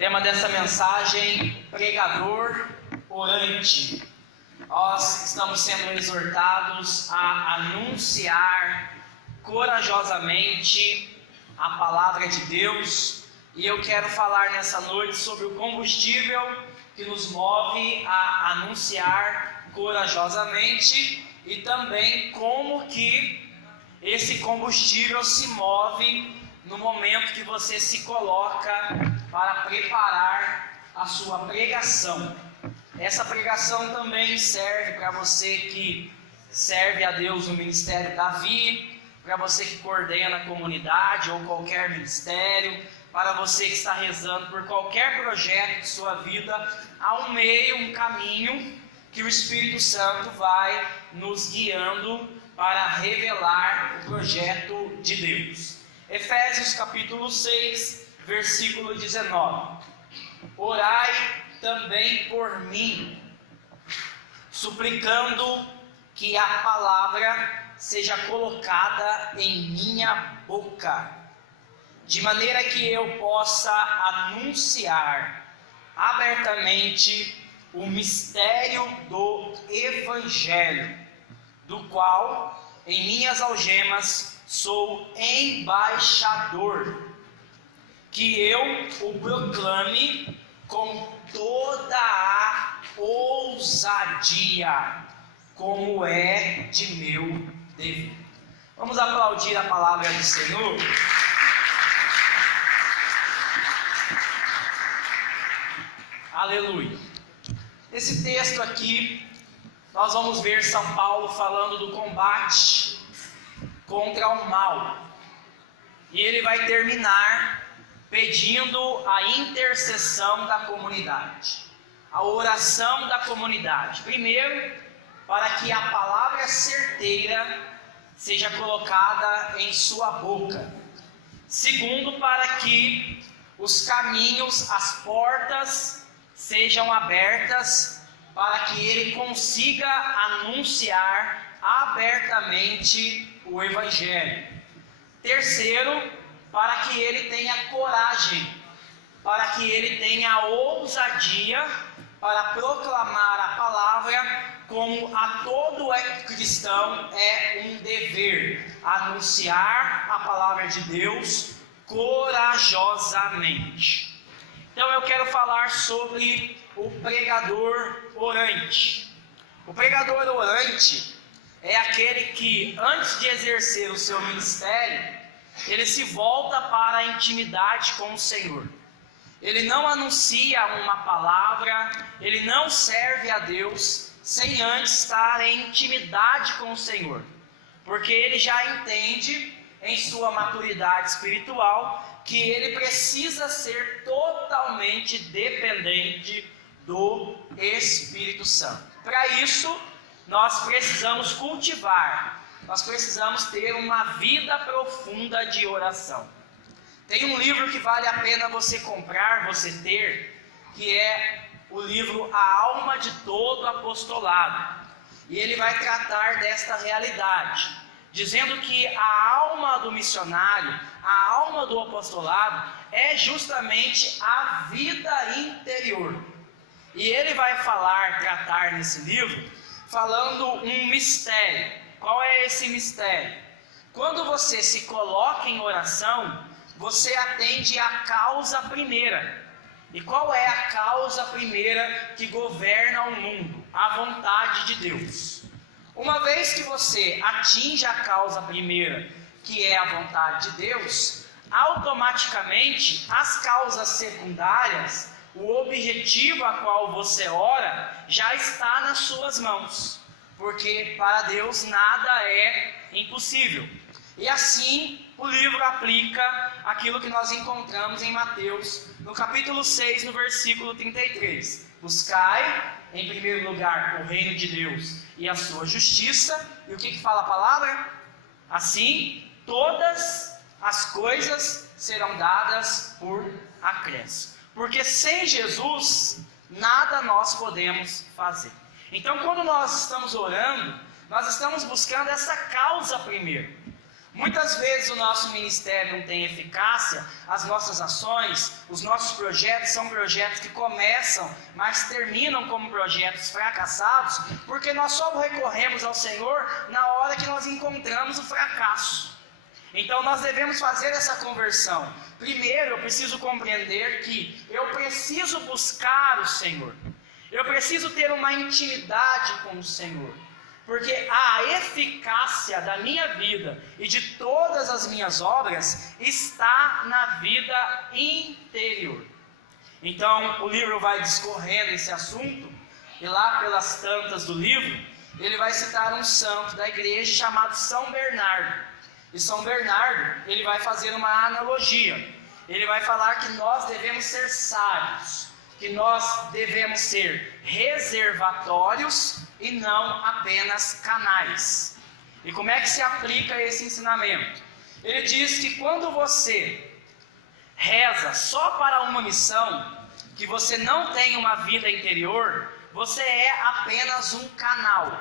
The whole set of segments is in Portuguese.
Tema dessa mensagem: pregador orante. Nós estamos sendo exortados a anunciar corajosamente a palavra de Deus, e eu quero falar nessa noite sobre o combustível que nos move a anunciar corajosamente e também como que esse combustível se move no momento que você se coloca para preparar a sua pregação. Essa pregação também serve para você que serve a Deus no Ministério Davi, para você que coordena a comunidade ou qualquer ministério, para você que está rezando por qualquer projeto de sua vida. Há um meio, um caminho que o Espírito Santo vai nos guiando para revelar o projeto de Deus. Efésios capítulo 6, versículo 19. Orai também por mim, suplicando que a palavra seja colocada em minha boca, de maneira que eu possa anunciar abertamente o mistério do Evangelho, do qual, em minhas algemas, sou embaixador, que eu o proclame com toda a ousadia, como é de meu dever. Vamos aplaudir a palavra do Senhor. Aleluia. Nesse texto aqui, nós vamos ver São Paulo falando do combate contra o mal. E ele vai terminar pedindo a intercessão da comunidade, a oração da comunidade. Primeiro, para que a palavra certeira seja colocada em sua boca. Segundo, para que os caminhos, as portas sejam abertas, para que ele consiga anunciar abertamente o Evangelho. Terceiro, para que ele tenha coragem, para que ele tenha ousadia para proclamar a palavra, como a todo cristão é um dever, anunciar a palavra de Deus corajosamente. Então eu quero falar sobre o pregador orante. O pregador orante é aquele que, antes de exercer o seu ministério, ele se volta para a intimidade com o Senhor. Ele não anuncia uma palavra, ele não serve a Deus sem antes estar em intimidade com o Senhor, porque ele já entende em sua maturidade espiritual que ele precisa ser totalmente dependente do Espírito Santo. Para isso, nós precisamos cultivar, nós precisamos ter uma vida profunda de oração. Tem um livro que vale a pena você comprar, você ter, que é o livro A Alma de Todo Apostolado. E ele vai tratar desta realidade, dizendo que a alma do missionário, a alma do apostolado, é justamente a vida interior. E ele vai tratar nesse livro, falando um mistério. Qual é esse mistério? Quando você se coloca em oração, você atende à causa primeira. E qual é a causa primeira que governa o mundo? A vontade de Deus. Uma vez que você atinge a causa primeira, que é a vontade de Deus, automaticamente as causas secundárias, o objetivo a qual você ora, já está nas suas mãos. Porque para Deus nada é impossível. E assim o livro aplica aquilo que nós encontramos em Mateus, no capítulo 6, no versículo 33. Buscai, em primeiro lugar, o reino de Deus e a sua justiça. E o que fala a palavra? Assim, todas as coisas serão dadas por acréscimo. Porque sem Jesus, nada nós podemos fazer. Então, quando nós estamos orando, nós estamos buscando essa causa primeiro. Muitas vezes o nosso ministério não tem eficácia, as nossas ações, os nossos projetos são projetos que começam, mas terminam como projetos fracassados, porque nós só recorremos ao Senhor na hora que nós encontramos o fracasso. Então nós devemos fazer essa conversão. Primeiro eu preciso compreender que eu preciso buscar o Senhor. Eu preciso ter uma intimidade com o Senhor. Porque a eficácia da minha vida e de todas as minhas obras está na vida interior. Então o livro vai discorrendo esse assunto, e lá pelas tantas do livro, ele vai citar um santo da igreja chamado São Bernardo. E São Bernardo, ele vai fazer uma analogia. Ele vai falar que nós devemos ser sábios, que nós devemos ser reservatórios e não apenas canais. E como é que se aplica esse ensinamento? Ele diz que quando você reza só para uma missão, que você não tem uma vida interior, você é apenas um canal.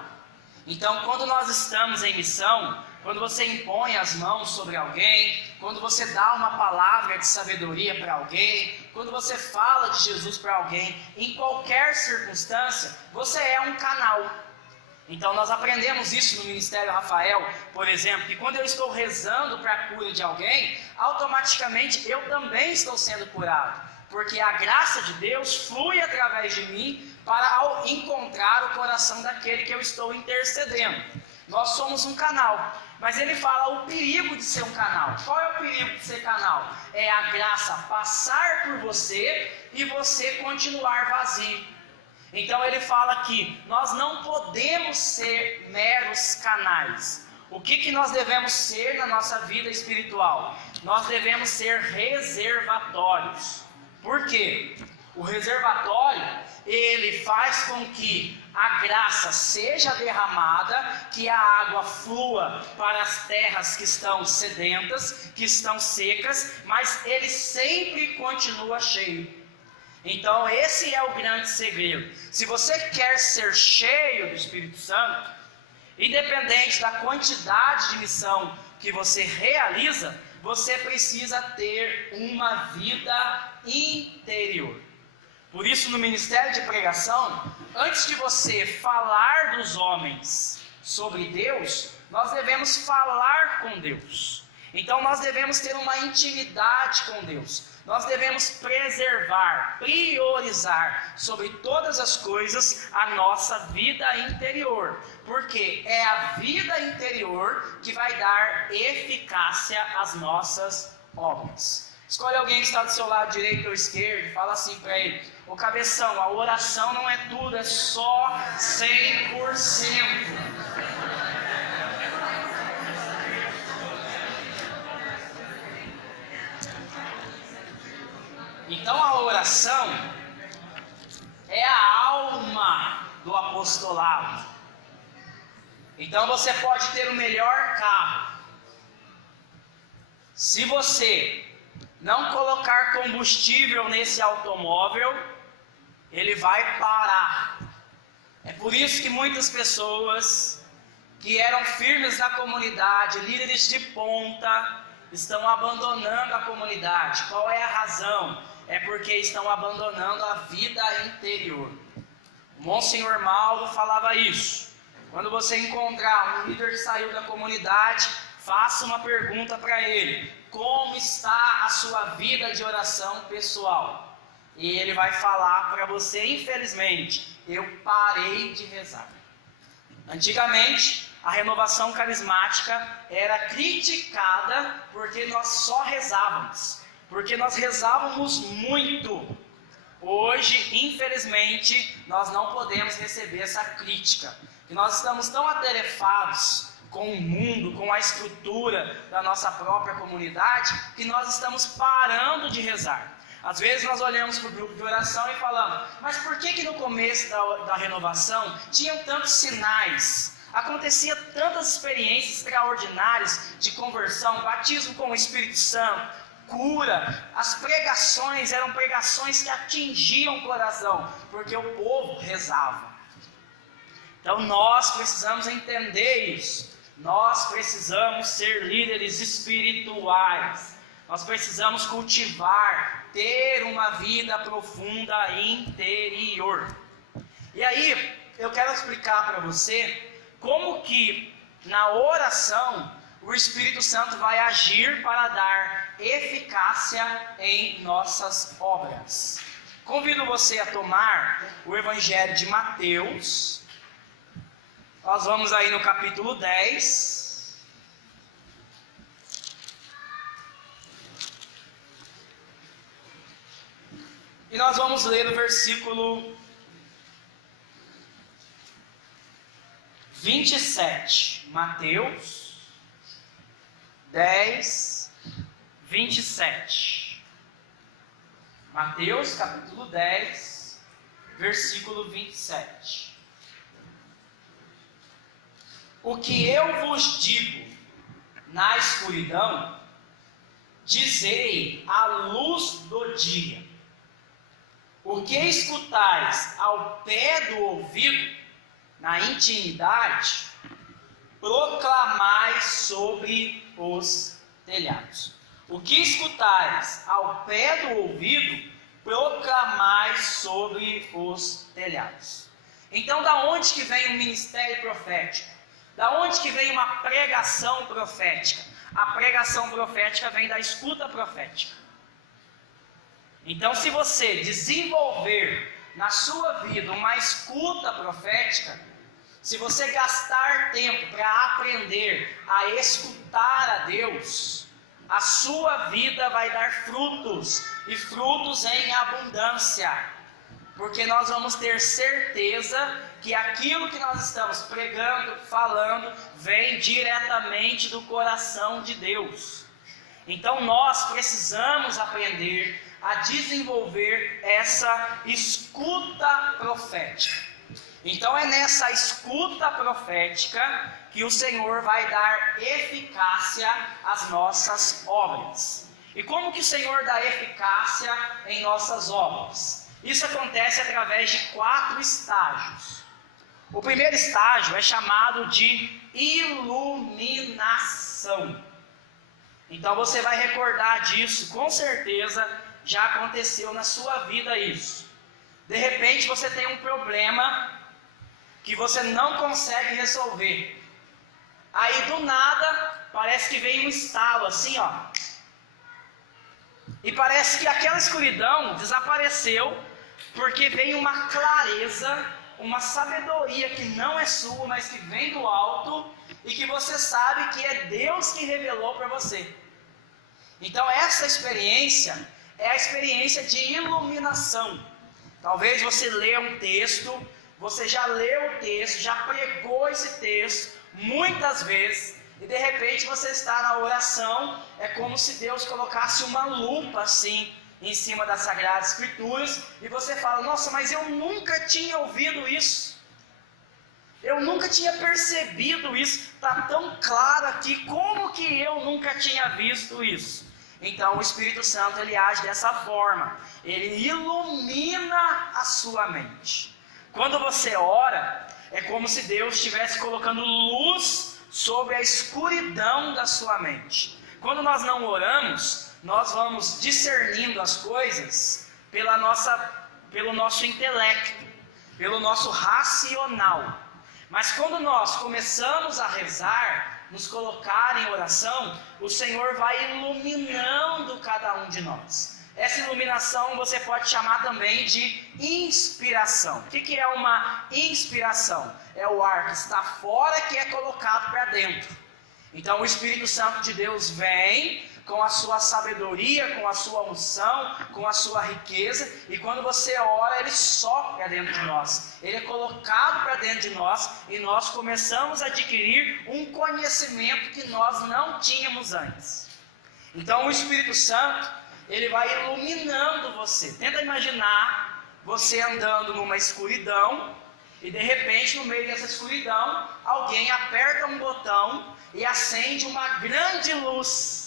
Então, quando nós estamos em missão, quando você impõe as mãos sobre alguém, quando você dá uma palavra de sabedoria para alguém, quando você fala de Jesus para alguém, em qualquer circunstância, você é um canal. Então nós aprendemos isso no Ministério Rafael, por exemplo, que quando eu estou rezando para a cura de alguém, automaticamente eu também estou sendo curado, porque a graça de Deus flui através de mim para encontrar o coração daquele que eu estou intercedendo. Nós somos um canal, mas ele fala o perigo de ser um canal. Qual é o perigo de ser canal? É a graça passar por você e você continuar vazio. Então ele fala que nós não podemos ser meros canais. O que nós devemos ser na nossa vida espiritual? Nós devemos ser reservatórios. Por quê? O reservatório, ele faz com que a graça seja derramada, que a água flua para as terras que estão sedentas, que estão secas, mas ele sempre continua cheio. Então esse é o grande segredo. Se você quer ser cheio do Espírito Santo, independente da quantidade de missão que você realiza, você precisa ter uma vida interior. Por isso, no ministério de pregação, antes de você falar dos homens sobre Deus, nós devemos falar com Deus. Então nós devemos ter uma intimidade com Deus. Nós devemos preservar, priorizar sobre todas as coisas a nossa vida interior. Porque é a vida interior que vai dar eficácia às nossas obras. Escolhe alguém que está do seu lado direito ou esquerdo e fala assim para ele: ô cabeção, a oração não é tudo, é só 100%. Então a oração é a alma do apostolado. Então você pode ter o melhor carro. Se você não colocar combustível nesse automóvel, ele vai parar. É por isso que muitas pessoas que eram firmes na comunidade, líderes de ponta, estão abandonando a comunidade. Qual é a razão? É porque estão abandonando a vida interior. O Monsenhor Mauro falava isso. Quando você encontrar um líder que saiu da comunidade, faça uma pergunta para ele: como está a sua vida de oração pessoal? E ele vai falar para você: infelizmente, eu parei de rezar. Antigamente, a renovação carismática era criticada porque nós só rezávamos, porque nós rezávamos muito. Hoje, infelizmente, nós não podemos receber essa crítica, e nós estamos tão atarefados com o mundo, com a estrutura da nossa própria comunidade, que nós estamos parando de rezar. Às vezes nós olhamos para o grupo de oração e falamos: mas por que no começo da renovação tinham tantos sinais? Acontecia tantas experiências extraordinárias de conversão, batismo com o Espírito Santo, cura. As pregações eram pregações que atingiam o coração, porque o povo rezava. Então nós precisamos entender isso. nós precisamos ser líderes espirituais. Nós precisamos cultivar, ter uma vida profunda interior. E aí, eu quero explicar para você como que na oração o Espírito Santo vai agir para dar eficácia em nossas obras. Convido você a tomar o Evangelho de Mateus. Nós vamos aí no capítulo 10. E nós vamos ler o versículo 27. Mateus 10, 27. Mateus capítulo 10, versículo 27. O que eu vos digo na escuridão, dizei à luz do dia. O que escutais ao pé do ouvido, na intimidade, proclamai sobre os telhados. O que escutais ao pé do ouvido, proclamai sobre os telhados. Então, da onde que vem o ministério profético? Da onde que vem uma pregação profética? A pregação profética vem da escuta profética. Então, se você desenvolver na sua vida uma escuta profética, se você gastar tempo para aprender a escutar a Deus, a sua vida vai dar frutos, e frutos em abundância, porque nós vamos ter certeza que aquilo que nós estamos pregando, falando, vem diretamente do coração de Deus. Então nós precisamos aprender a desenvolver essa escuta profética. Então é nessa escuta profética que o Senhor vai dar eficácia às nossas obras. E como que o Senhor dá eficácia em nossas obras? Isso acontece através de 4 estágios. O primeiro estágio é chamado de iluminação. Então você vai recordar disso, com certeza já aconteceu na sua vida isso. De repente você tem um problema que você não consegue resolver. Aí do nada, parece que vem um estalo assim, ó. E parece que aquela escuridão desapareceu, porque vem uma clareza, uma sabedoria que não é sua, mas que vem do alto, e que você sabe que é Deus que revelou para você. Então essa experiência é a experiência de iluminação. Talvez você leia um texto, você já leu o texto, já pregou esse texto muitas vezes, e de repente você está na oração, é como se Deus colocasse uma lupa assim em cima das Sagradas Escrituras, e você fala: nossa, mas eu nunca tinha ouvido isso, eu nunca tinha percebido isso, está tão claro aqui, como que eu nunca tinha visto isso? Então o Espírito Santo ele age dessa forma, ele ilumina a sua mente. Quando você ora, é como se Deus estivesse colocando luz sobre a escuridão da sua mente. Quando nós não oramos, nós vamos discernindo as coisas pelo nosso intelecto, pelo nosso racional. Mas quando nós começamos a rezar, nos colocar em oração, o Senhor vai iluminando cada um de nós. Essa iluminação você pode chamar também de inspiração. O que é uma inspiração? É o ar que está fora que é colocado para dentro. Então o Espírito Santo de Deus vem com a sua sabedoria, com a sua unção, com a sua riqueza, e quando você ora, ele sopra dentro de nós, ele é colocado para dentro de nós, e nós começamos a adquirir um conhecimento que nós não tínhamos antes. Então o Espírito Santo, ele vai iluminando você. Tenta imaginar você andando numa escuridão, e de repente no meio dessa escuridão, alguém aperta um botão e acende uma grande luz.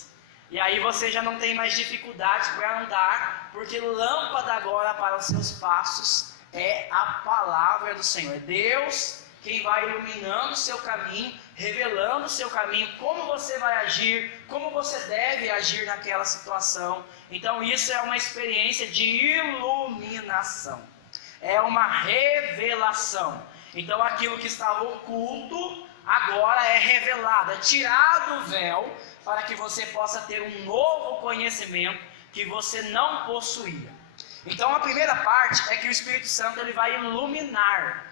E aí você já não tem mais dificuldade para andar, porque lâmpada agora para os seus passos é a palavra do Senhor. É Deus quem vai iluminando o seu caminho, revelando o seu caminho, como você vai agir, como você deve agir naquela situação. Então isso é uma experiência de iluminação, é uma revelação. Então aquilo que estava oculto agora é revelado, é tirado o véu para que você possa ter um novo conhecimento que você não possuía. Então a primeira parte é que o Espírito Santo ele vai iluminar.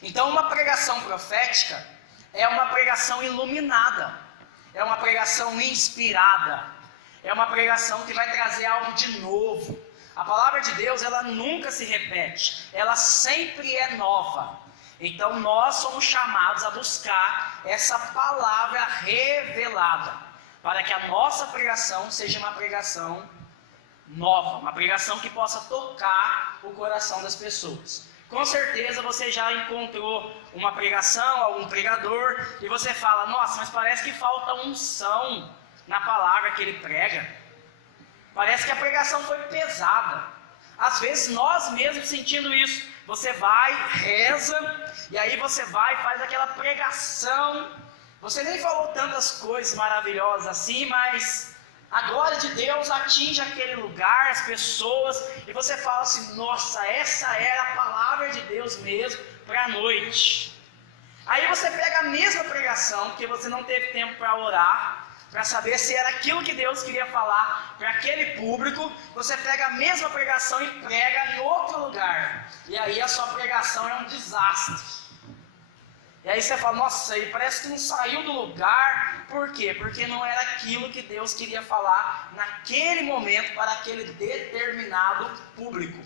Então uma pregação profética é uma pregação iluminada, é uma pregação inspirada, é uma pregação que vai trazer algo de novo. A palavra de Deus ela nunca se repete, ela sempre é nova. Então nós somos chamados a buscar essa palavra revelada, para que a nossa pregação seja uma pregação nova, uma pregação que possa tocar o coração das pessoas. Com certeza você já encontrou uma pregação, algum pregador, e você fala, nossa, mas parece que falta unção na palavra que ele prega. Parece que a pregação foi pesada. Às vezes nós mesmos sentindo isso, você vai, reza, e aí você vai e faz aquela pregação. Você nem falou tantas coisas maravilhosas assim, mas a glória de Deus atinge aquele lugar, as pessoas, e você fala assim, nossa, essa era a palavra de Deus mesmo para a noite. Aí você pega a mesma pregação, porque você não teve tempo para orar, para saber se era aquilo que Deus queria falar para aquele público, você pega a mesma pregação e prega em outro lugar. E aí a sua pregação é um desastre. E aí você fala, nossa, aí parece que não saiu do lugar. Por quê? Porque não era aquilo que Deus queria falar naquele momento para aquele determinado público.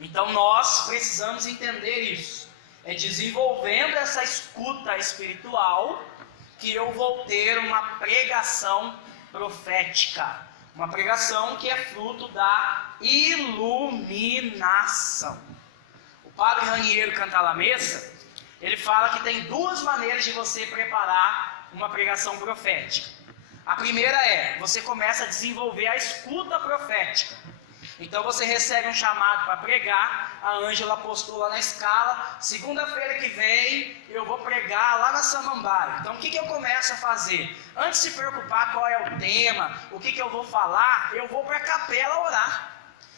Então nós precisamos entender isso. É desenvolvendo essa escuta espiritual que eu vou ter uma pregação profética. Uma pregação que é fruto da iluminação. O padre Raniero Cantalamessa, ele fala que tem duas maneiras de você preparar uma pregação profética. A primeira é, você começa a desenvolver a escuta profética. Então você recebe um chamado para pregar, a Ângela postou lá na escala, segunda-feira que vem eu vou pregar lá na Samambaia. Então o que eu começo a fazer? Antes de se preocupar qual é o tema, o que eu vou falar, eu vou para a capela orar.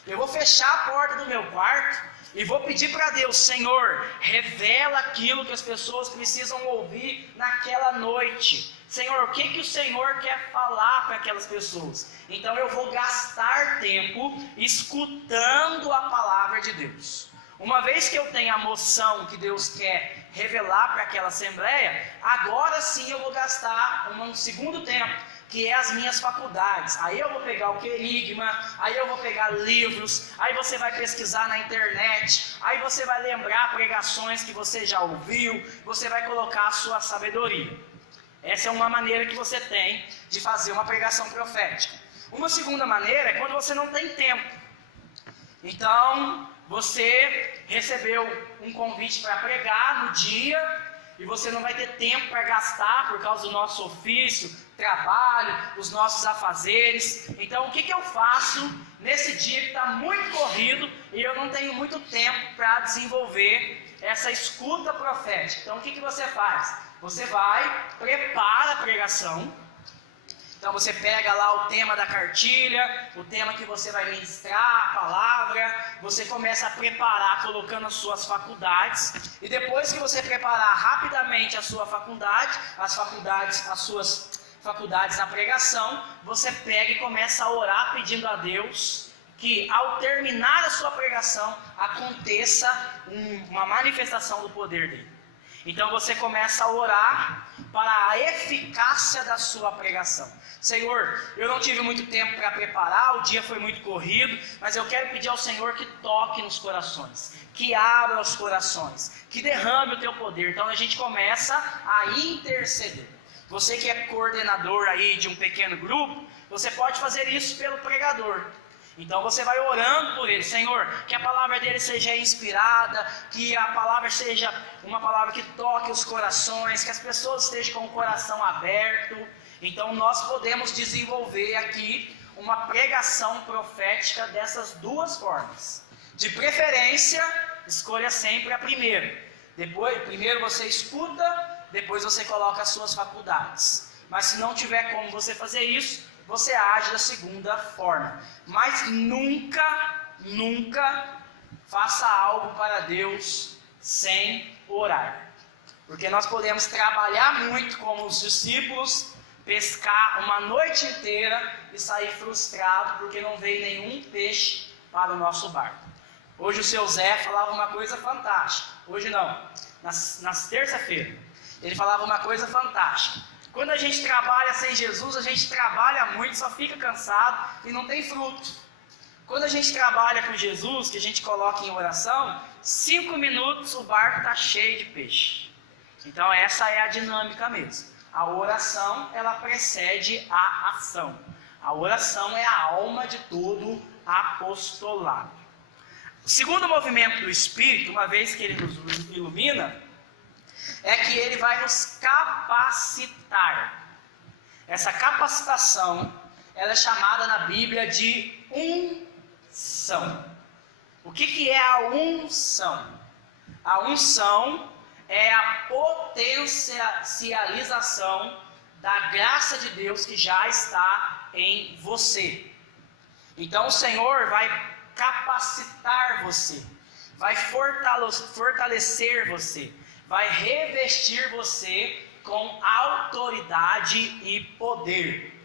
Eu vou fechar a porta do meu quarto e vou pedir para Deus, Senhor, revela aquilo que as pessoas precisam ouvir naquela noite. Senhor, o que o Senhor quer falar para aquelas pessoas? Então eu vou gastar tempo escutando a palavra de Deus. Uma vez que eu tenho a moção que Deus quer revelar para aquela assembleia, agora sim eu vou gastar um segundo tempo, que é as minhas faculdades. Aí eu vou pegar o querigma, aí eu vou pegar livros, aí você vai pesquisar na internet, aí você vai lembrar pregações que você já ouviu, você vai colocar a sua sabedoria. Essa é uma maneira que você tem de fazer uma pregação profética. Uma segunda maneira é quando você não tem tempo. Então, você recebeu um convite para pregar no dia e você não vai ter tempo para gastar por causa do nosso ofício, trabalho, os nossos afazeres. Então, o que eu faço nesse dia que está muito corrido e eu não tenho muito tempo para desenvolver essa escuta profética? Então, o que você faz? Você vai, prepara a pregação. Então você pega lá o tema da cartilha, o tema que você vai ministrar, a palavra. Você começa a preparar colocando as suas faculdades. E depois que você preparar rapidamente a sua faculdade, as suas faculdades na pregação, você pega e começa a orar pedindo a Deus que ao terminar a sua pregação aconteça uma manifestação do poder dele. Então você começa a orar para a eficácia da sua pregação. Senhor, eu não tive muito tempo para preparar, o dia foi muito corrido, mas eu quero pedir ao Senhor que toque nos corações, que abra os corações, que derrame o teu poder. Então a gente começa a interceder. Você que é coordenador aí de um pequeno grupo, você pode fazer isso pelo pregador. Então você vai orando por ele, Senhor, que a palavra dele seja inspirada, que a palavra seja uma palavra que toque os corações, que as pessoas estejam com o coração aberto. Então nós podemos desenvolver aqui uma pregação profética dessas duas formas. De preferência, escolha sempre a primeira. Primeiro você escuta, depois você coloca as suas faculdades. Mas se não tiver como você fazer isso, você age da segunda forma. Mas nunca faça algo para Deus sem orar. Porque nós podemos trabalhar muito como os discípulos, pescar uma noite inteira e sair frustrado porque não veio nenhum peixe para o nosso barco. Hoje o seu Zé falava uma coisa fantástica. Hoje não, nas terça-feira. Ele falava uma coisa fantástica. Quando a gente trabalha sem Jesus, a gente trabalha muito, só fica cansado e não tem fruto. Quando a gente trabalha com Jesus, que a gente coloca em oração, 5 minutos o barco está cheio de peixe. Então essa é a dinâmica mesmo. A oração, ela precede a ação. A oração é a alma de todo apostolado. O segundo movimento do Espírito, uma vez que ele nos ilumina, é que ele vai nos capacitar. Essa capacitação, ela é chamada na Bíblia de unção. O que é a unção? A unção é a potencialização da graça de Deus que já está em você. Então o Senhor vai capacitar você, vai fortalecer você, vai revestir você com autoridade e poder.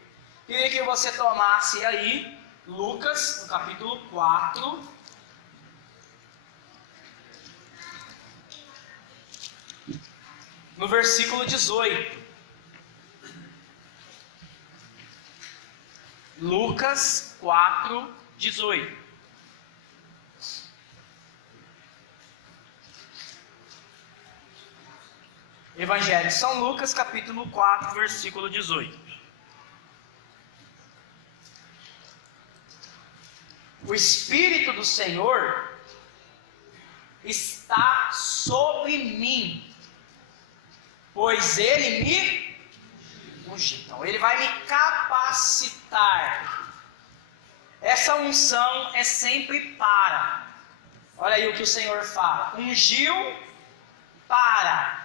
Queria que você tomasse aí Lucas, no capítulo 4, no versículo 18. Lucas 4, 18. Evangelho de São Lucas, capítulo 4, versículo 18. O Espírito do Senhor está sobre mim, pois Ele me ungiu. Então, Ele vai me capacitar. Essa unção é sempre para. Olha aí o que o Senhor fala. Ungiu para.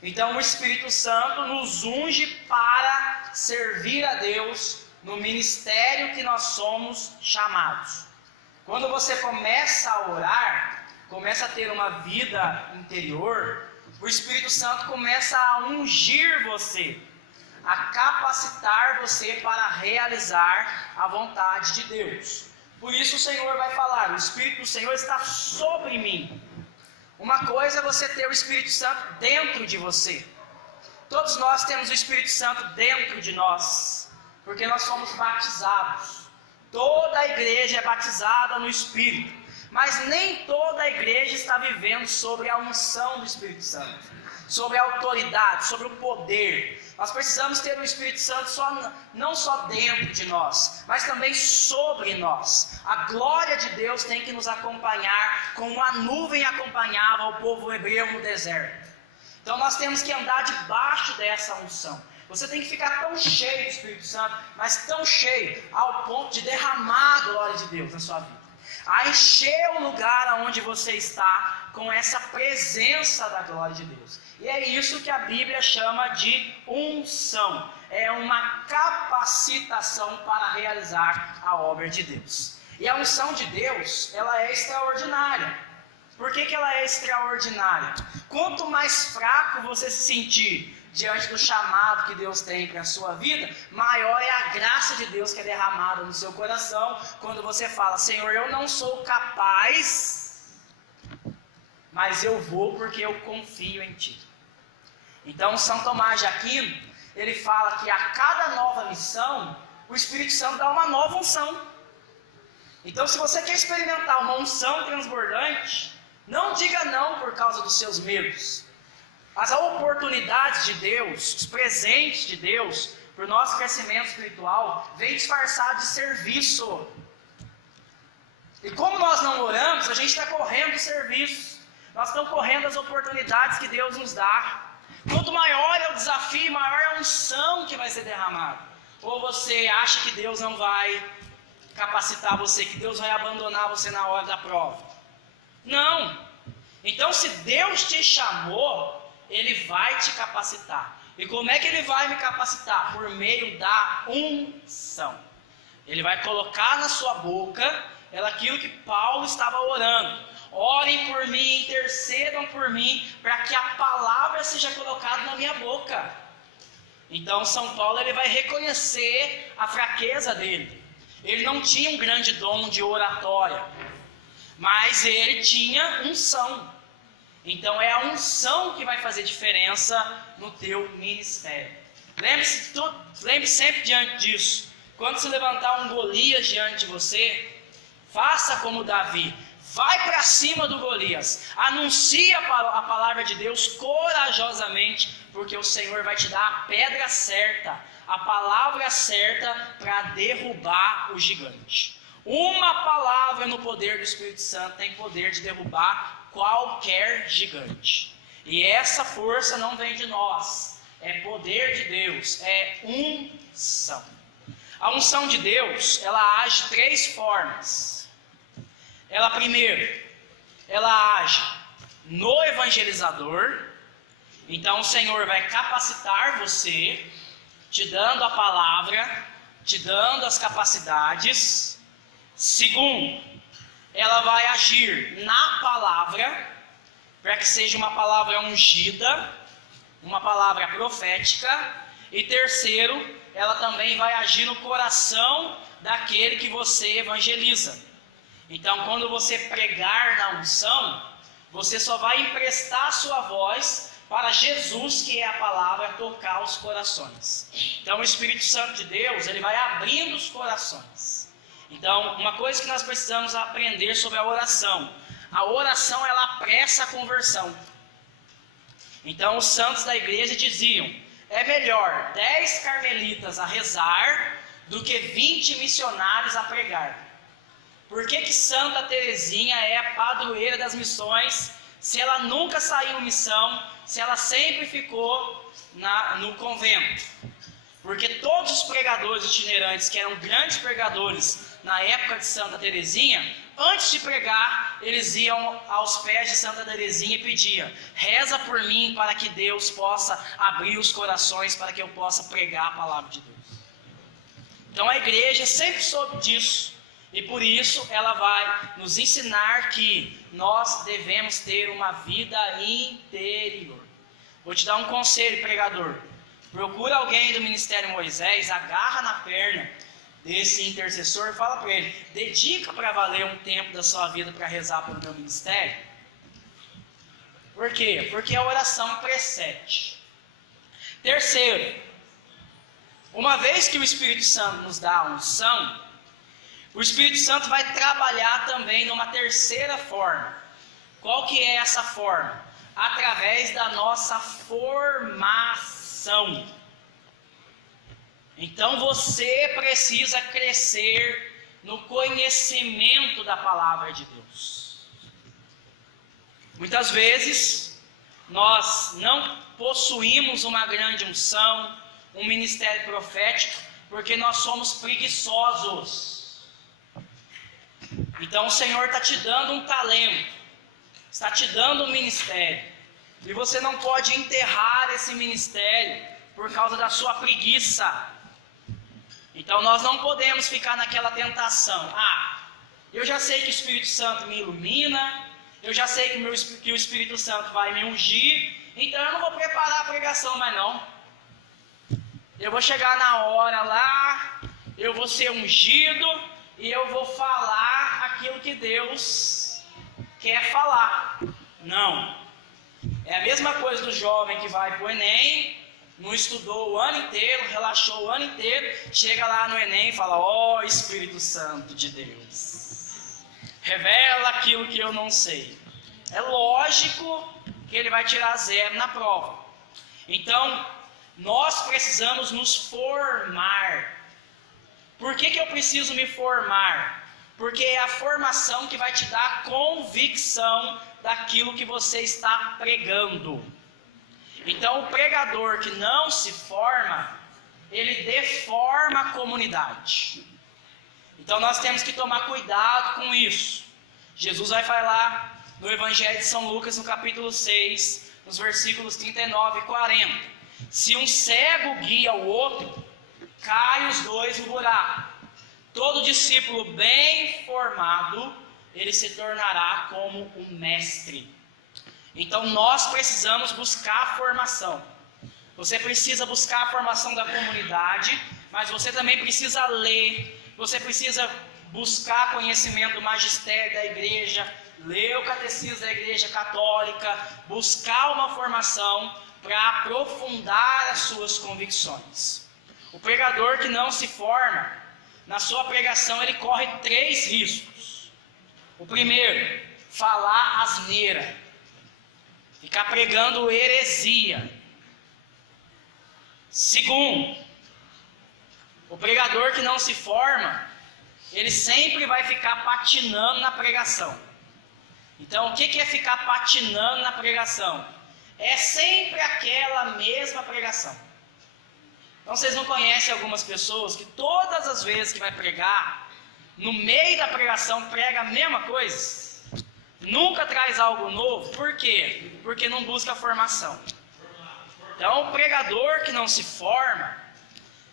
Então o Espírito Santo nos unge para servir a Deus no ministério que nós somos chamados. Quando você começa a orar, começa a ter uma vida interior, o Espírito Santo começa a ungir você, a capacitar você para realizar a vontade de Deus. Por isso o Senhor vai falar, o Espírito do Senhor está sobre mim. Uma coisa é você ter o Espírito Santo dentro de você. Todos nós temos o Espírito Santo dentro de nós, porque nós somos batizados. Toda a igreja é batizada no Espírito, mas nem toda a igreja está vivendo sobre a unção do Espírito Santo, sobre a autoridade, sobre o poder. Nós precisamos ter o Espírito Santo não só dentro de nós, mas também sobre nós. A glória de Deus tem que nos acompanhar, como a nuvem acompanhava o povo hebreu no deserto. Então nós temos que andar debaixo dessa unção. Você tem que ficar tão cheio do Espírito Santo, mas tão cheio ao ponto de derramar a glória de Deus na sua vida. A encher o lugar onde você está com essa presença da glória de Deus. E é isso que a Bíblia chama de unção. É uma capacitação para realizar a obra de Deus. E a unção de Deus, ela é extraordinária. Por que ela é extraordinária? Quanto mais fraco você se sentir diante do chamado que Deus tem para a sua vida, maior é a graça de Deus que é derramada no seu coração, quando você fala, Senhor, eu não sou capaz, mas eu vou porque eu confio em Ti. Então São Tomás de Aquino, ele fala que a cada nova missão, o Espírito Santo dá uma nova unção. Então se você quer experimentar uma unção transbordante, não diga não por causa dos seus medos. As oportunidades de Deus, os presentes de Deus, para o nosso crescimento espiritual, vem disfarçado de serviço. E como nós não oramos, a gente está correndo o serviço. Nós estamos correndo as oportunidades que Deus nos dá. Quanto maior é o desafio, maior é a unção que vai ser derramada. Ou você acha que Deus não vai capacitar você, que Deus vai abandonar você na hora da prova? Não! Então, se Deus te chamou, Ele vai te capacitar. E como é que Ele vai me capacitar? Por meio da unção. Ele vai colocar na sua boca aquilo que Paulo estava orando. Orem por mim, intercedam por mim, para que a palavra seja colocada na minha boca. Então São Paulo ele vai reconhecer a fraqueza dele. Ele não tinha um grande dom de oratória, mas ele tinha unção. Então é a unção que vai fazer diferença no teu ministério. Lembre sempre diante disso. Quando se levantar um Golias diante de você, faça como Davi. Vai para cima do Golias. Anuncia a palavra de Deus corajosamente, porque o Senhor vai te dar a pedra certa, a palavra certa para derrubar o gigante. Uma palavra no poder do Espírito Santo tem poder de derrubar qualquer gigante. E essa força não vem de nós, é poder de Deus, é unção. A unção de Deus, ela age de 3 formas. Ela age no evangelizador. Então o Senhor vai capacitar você, te dando a palavra, te dando as capacidades. Segundo, ela vai agir na palavra, para que seja uma palavra ungida, uma palavra profética. E terceiro, ela também vai agir no coração daquele que você evangeliza. Então, quando você pregar na unção, você só vai emprestar a sua voz para Jesus, que é a palavra, tocar os corações. Então, o Espírito Santo de Deus, ele vai abrindo os corações. Então, uma coisa que nós precisamos aprender sobre a oração ela apressa a conversão. Então, os santos da igreja diziam: é melhor 10 carmelitas a rezar do que 20 missionários a pregar. Por que Santa Teresinha é a padroeira das missões, se ela nunca saiu em missão, se ela sempre ficou no convento? Porque todos os pregadores itinerantes, que eram grandes pregadores na época de Santa Teresinha, antes de pregar, eles iam aos pés de Santa Teresinha e pediam: reza por mim para que Deus possa abrir os corações, para que eu possa pregar a palavra de Deus. Então a igreja sempre soube disso. E por isso ela vai nos ensinar que nós devemos ter uma vida interior. Vou te dar um conselho, pregador. Procura alguém do Ministério Moisés, agarra na perna desse intercessor e fala para ele: dedica para valer um tempo da sua vida para rezar pelo meu ministério. Por quê? Porque a oração precede. Terceiro, uma vez que o Espírito Santo nos dá a unção, o Espírito Santo vai trabalhar também numa terceira forma. Qual que é essa forma? Através da nossa formação. Então você precisa crescer no conhecimento da palavra de Deus. Muitas vezes nós não possuímos uma grande unção, um ministério profético, porque nós somos preguiçosos. Então o Senhor está te dando um talento, está te dando um ministério, e você não pode enterrar esse ministério por causa da sua preguiça. Então nós não podemos ficar naquela tentação: eu já sei que o Espírito Santo me ilumina, eu já sei que o Espírito Santo vai me ungir, então eu não vou preparar a pregação mais não. Eu vou chegar na hora lá, eu vou ser ungido, e eu vou falar aquilo que Deus quer falar. Não. É a mesma coisa do jovem que vai para o Enem, não estudou o ano inteiro, relaxou o ano inteiro, chega lá no Enem e fala: ó Espírito Santo de Deus, revela aquilo que eu não sei. É lógico que ele vai tirar 0 na prova. Então, nós precisamos nos formar. Por que eu preciso me formar? Porque é a formação que vai te dar convicção daquilo que você está pregando. Então o pregador que não se forma, ele deforma a comunidade. Então nós temos que tomar cuidado com isso. Jesus vai falar no Evangelho de São Lucas, no capítulo 6, nos versículos 39 e 40. Se um cego guia o outro, caem os dois no buraco. Todo discípulo bem formado, ele se tornará como um mestre. Então nós precisamos buscar a formação. Você precisa buscar a formação da comunidade, mas você também precisa ler, você precisa buscar conhecimento do magistério da igreja, ler o catecismo da igreja católica, buscar uma formação para aprofundar as suas convicções. O pregador que não se forma, na sua pregação ele corre 3 riscos. O primeiro, falar asneira, ficar pregando heresia. Segundo, o pregador que não se forma, ele sempre vai ficar patinando na pregação. Então, o que é ficar patinando na pregação? É sempre aquela mesma pregação. Então, vocês não conhecem algumas pessoas que todas as vezes que vai pregar, no meio da pregação prega a mesma coisa? Nunca traz algo novo. Por quê? Porque não busca formação. Então, o pregador que não se forma,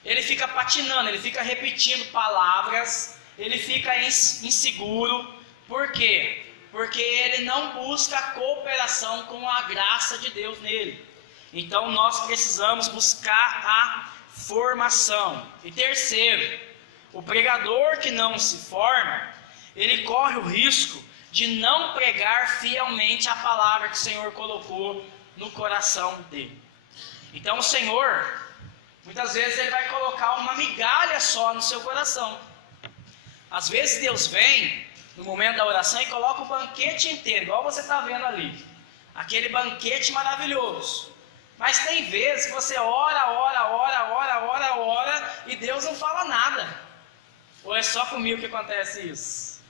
ele fica patinando, ele fica repetindo palavras, ele fica inseguro. Por quê? Porque ele não busca a cooperação com a graça de Deus nele. Então nós precisamos buscar a formação. E terceiro, o pregador que não se forma, ele corre o risco de não pregar fielmente a palavra que o Senhor colocou no coração dele. Então o Senhor, muitas vezes ele vai colocar uma migalha só no seu coração. Às vezes Deus vem no momento da oração e coloca o banquete inteiro, igual você está vendo ali. Aquele banquete maravilhoso. Mas tem vezes que você ora e Deus não fala nada. Ou é só comigo que acontece isso?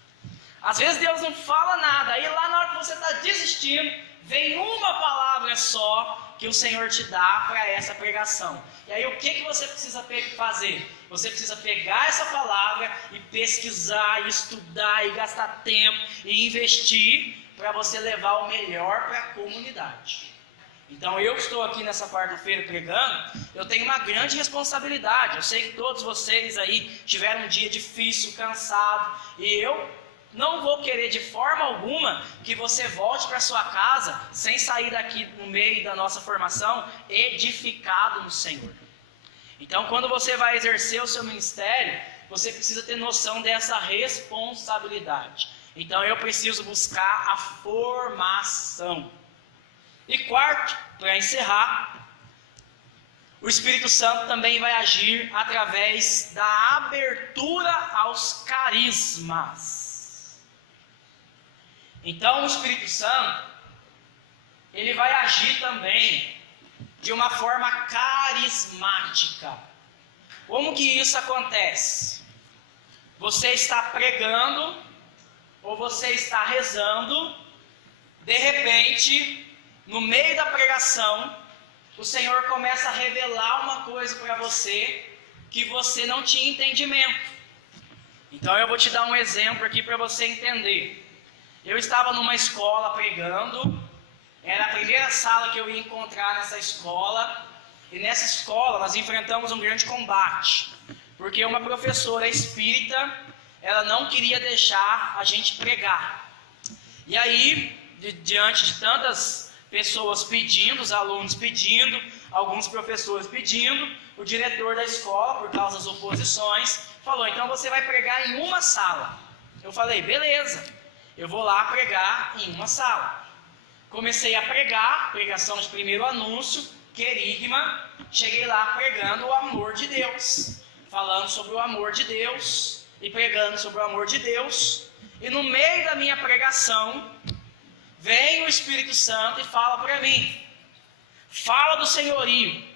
Às vezes Deus não fala nada, aí lá na hora que você está desistindo, vem uma palavra só que o Senhor te dá para essa pregação. E aí o que você precisa fazer? Você precisa pegar essa palavra e pesquisar, e estudar, e gastar tempo, e investir para você levar o melhor para a comunidade. Então eu que estou aqui nessa quarta-feira pregando, eu tenho uma grande responsabilidade. Eu sei que todos vocês aí tiveram um dia difícil, cansado, e eu não vou querer de forma alguma que você volte para sua casa sem sair daqui no meio da nossa formação edificado no Senhor. Então quando você vai exercer o seu ministério, você precisa ter noção dessa responsabilidade. Então eu preciso buscar a formação. E quarto, para encerrar, o Espírito Santo também vai agir através da abertura aos carismas. Então o Espírito Santo, ele vai agir também de uma forma carismática. Como que isso acontece? Você está pregando, ou você está rezando, de repente, no meio da pregação, o Senhor começa a revelar uma coisa para você que você não tinha entendimento. Então eu vou te dar um exemplo aqui para você entender. Eu estava numa escola pregando, era a primeira sala que eu ia encontrar nessa escola, e nessa escola nós enfrentamos um grande combate, porque uma professora espírita, ela não queria deixar a gente pregar. E aí, diante de tantas pessoas pedindo, os alunos pedindo, alguns professores pedindo, o diretor da escola, por causa das oposições, falou: então você vai pregar em uma sala. Eu falei: beleza, eu vou lá pregar em uma sala. Comecei a pregar, pregação de primeiro anúncio, querigma, cheguei lá pregando o amor de Deus, falando sobre o amor de Deus, e pregando sobre o amor de Deus, e no meio da minha pregação, vem o Espírito Santo e fala para mim: fala do senhorio.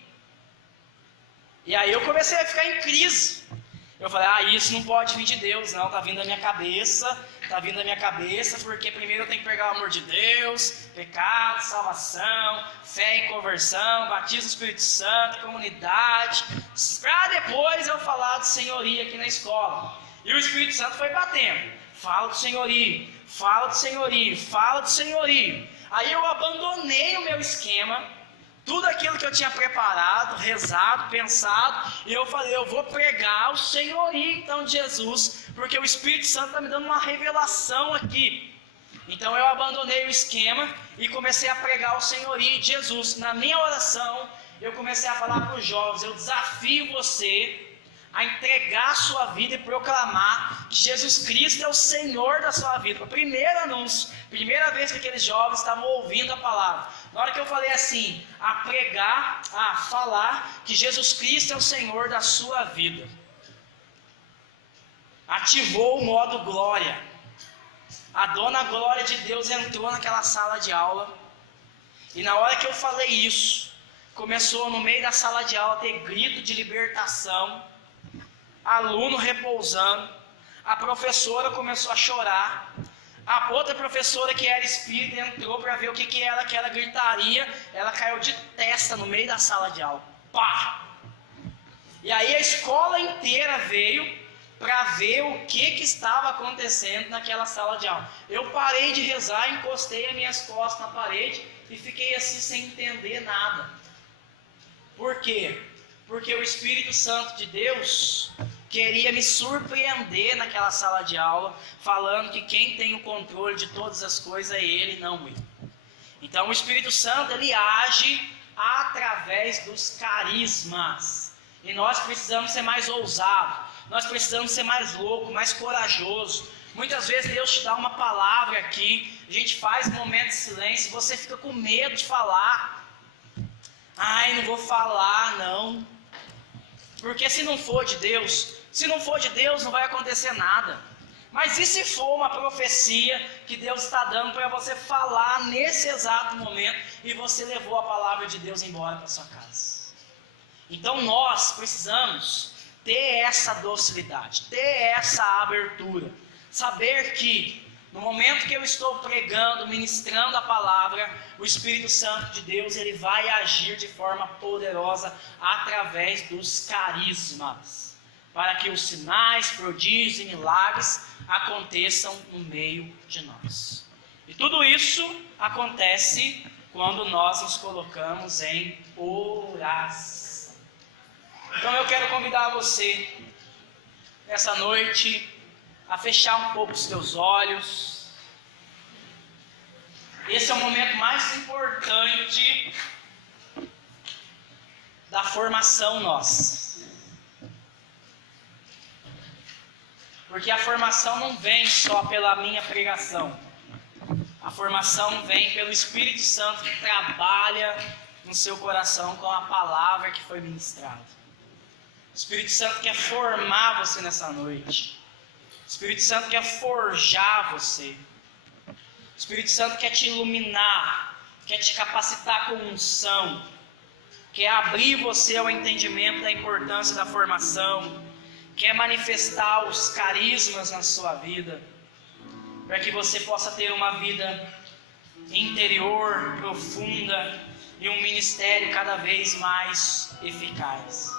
E aí eu comecei a ficar em crise. Eu falei: isso não pode vir de Deus, não, está vindo da minha cabeça, porque primeiro eu tenho que pregar o amor de Deus, pecado, salvação, fé e conversão, batismo do Espírito Santo, comunidade, para depois eu falar do senhorio aqui na escola. E o Espírito Santo foi batendo: fala do senhorio, fala do senhorio, fala do senhorio. Aí eu abandonei o meu esquema, tudo aquilo que eu tinha preparado, rezado, pensado, e eu falei, eu vou pregar o senhorio então de Jesus, porque o Espírito Santo está me dando uma revelação aqui. Então eu abandonei o esquema e comecei a pregar o senhorio de Jesus. Na minha oração, eu comecei a falar para os jovens, eu desafio você a entregar a sua vida e proclamar que Jesus Cristo é o Senhor da sua vida. O primeiro anúncio, primeira vez que aqueles jovens estavam ouvindo a palavra. Na hora que eu falei assim, a pregar, a falar que Jesus Cristo é o Senhor da sua vida, ativou o modo glória. A dona glória de Deus entrou naquela sala de aula, e na hora que eu falei isso, começou no meio da sala de aula a ter grito de libertação, aluno repousando, a professora começou a chorar, a outra professora que era espírita entrou para ver o que era aquela gritaria, ela caiu de testa no meio da sala de aula, pá! E aí a escola inteira veio para ver o que estava acontecendo naquela sala de aula. Eu parei de rezar, encostei as minhas costas na parede e fiquei assim sem entender nada. Por quê? Porque o Espírito Santo de Deus queria me surpreender naquela sala de aula, falando que quem tem o controle de todas as coisas é Ele, não eu. Então o Espírito Santo, ele age através dos carismas. E nós precisamos ser mais ousados. Nós precisamos ser mais louco, mais corajoso. Muitas vezes Deus te dá uma palavra aqui, a gente faz um momento de silêncio, você fica com medo de falar. Ai, não vou falar, não. Porque se não for de Deus, não vai acontecer nada. Mas e se for uma profecia que Deus está dando para você falar nesse exato momento e você levou a palavra de Deus embora para sua casa? Então nós precisamos ter essa docilidade, ter essa abertura, saber que no momento que eu estou pregando, ministrando a palavra, o Espírito Santo de Deus, ele vai agir de forma poderosa através dos carismas, para que os sinais, prodígios e milagres aconteçam no meio de nós. E tudo isso acontece quando nós nos colocamos em oração. Então eu quero convidar você, nessa noite, a fechar um pouco os teus olhos. Esse é o momento mais importante da formação nossa. Porque a formação não vem só pela minha pregação. A formação vem pelo Espírito Santo que trabalha no seu coração com a palavra que foi ministrada. O Espírito Santo quer formar você nessa noite. O Espírito Santo quer forjar você. O Espírito Santo quer te iluminar, quer te capacitar com unção, quer abrir você ao entendimento da importância da formação, quer manifestar os carismas na sua vida, para que você possa ter uma vida interior, profunda e um ministério cada vez mais eficaz.